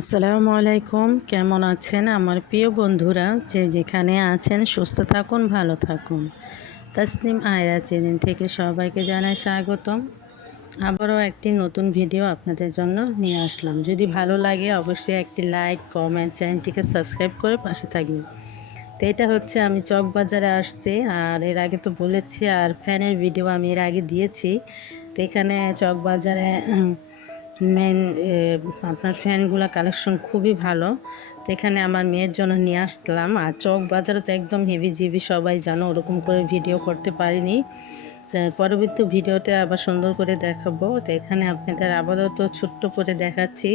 আসসালামু আলাইকুম, কেমন আছেন আমার প্রিয় বন্ধুরা? যে যেখানে আছেন, সুস্থ থাকুন, ভালো থাকুন। তাসনিম আয়রা চ্যানেল থেকে সবাইকে জানাই স্বাগতম। আবারও একটি নতুন ভিডিও আপনাদের জন্য নিয়ে আসলাম। যদি ভালো লাগে, অবশ্যই একটি লাইক, কমেন্ট, চ্যানেলটিকে সাবস্ক্রাইব করে পাশে থাকবেন। তো এটা হচ্ছে, আমি চক বাজারে আসছি, আর এর আগে তো বলেছি, আর ফ্যানের ভিডিও আমি এর আগে দিয়েছি। তো এখানে চক বাজারে মেন আপনার ফ্যানগুলো কালেকশন খুবই ভালো। তো এখানে আমার মেয়ের জন্য নিয়ে আসলাম। আর চক বাজারে তো একদম হেভি জিবি, সবাই জানো, ওরকম করে ভিডিও করতে পারিনি। পরবর্তী ভিডিওতে আবার সুন্দর করে দেখাবো। তো এখানে আপনাদের আপাতত ছোট্ট করে দেখাচ্ছি।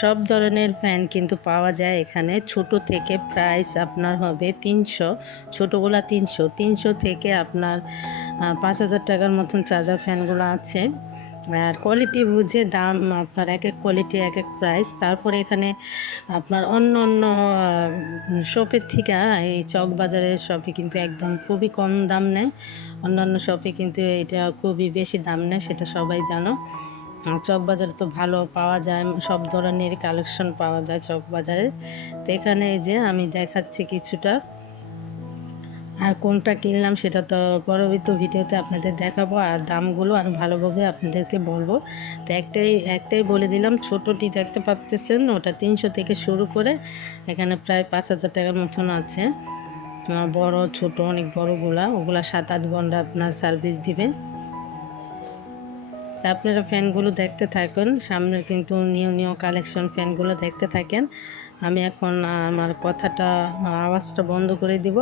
সব ধরনের ফ্যান কিন্তু পাওয়া যায় এখানে। ছোট থেকে প্রাইস আপনার হবে তিনশো, ছোটোগুলা তিনশো। তিনশো থেকে আপনার পাঁচ হাজার টাকার মতন চার্জার ফ্যানগুলো আছে। আর কোয়ালিটি বুঝে দাম, আপনার এক এক কোয়ালিটি এক এক প্রাইস তারপরে এখানে আপনার অন্য অন্য শপের থেকে এই চক বাজারের শপে কিন্তু একদম খুবই কম দাম নেয়। অন্যান্য শপে কিন্তু এটা খুবই বেশি দাম নেয়, সেটা সবাই জানো। চক বাজারে তো ভালো পাওয়া যায়, সব ধরনের কালেকশন পাওয়া যায় চক বাজারে। তো এখানে এই যে আমি দেখাচ্ছি কিছুটা। আর কোনটা কিনলাম সেটা তো পরবর্তী ভিডিওতে আপনাদের দেখাবো। আর দামগুলো আরও ভালোভাবে আপনাদেরকে বলব। তো একটাই একটাই বলে দিলাম, ছোটোটি দেখতে পাচ্ছেন ওটা তিনশো থেকে শুরু করে এখানে প্রায় পাঁচ হাজার টাকার মতন আছে। বড়, ছোট, অনেক বড়গুলা ওগুলা সাত আট ঘণ্টা আপনার সার্ভিস দিবে। আপনারা ফ্যানগুলো দেখতে থাকুন, সামনের কিন্তু নিউ নিউ কালেকশন ফ্যানগুলো দেখতে থাকেন। আমি এখন আমার কথাটা আওয়াজটা বন্ধ করে দিব।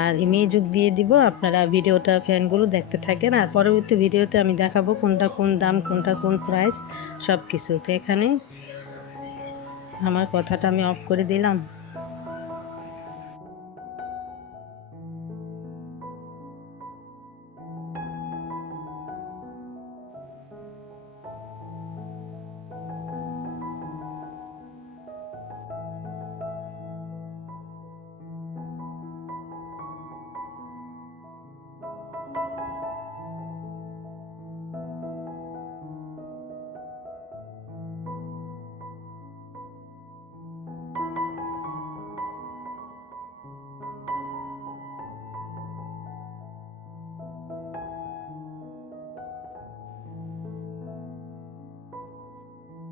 আর ইমেজও দিয়ে দিব, আপনারা ভিডিওটা ফ্যানগুলো দেখতে থাকেন। আর পরবর্তী ভিডিওতে আমি দেখাবো কোনটা কোন দাম, কোনটা কোন প্রাইস সব কিছু তো এখানে আমার কথাটা আমি অফ করে দিলাম।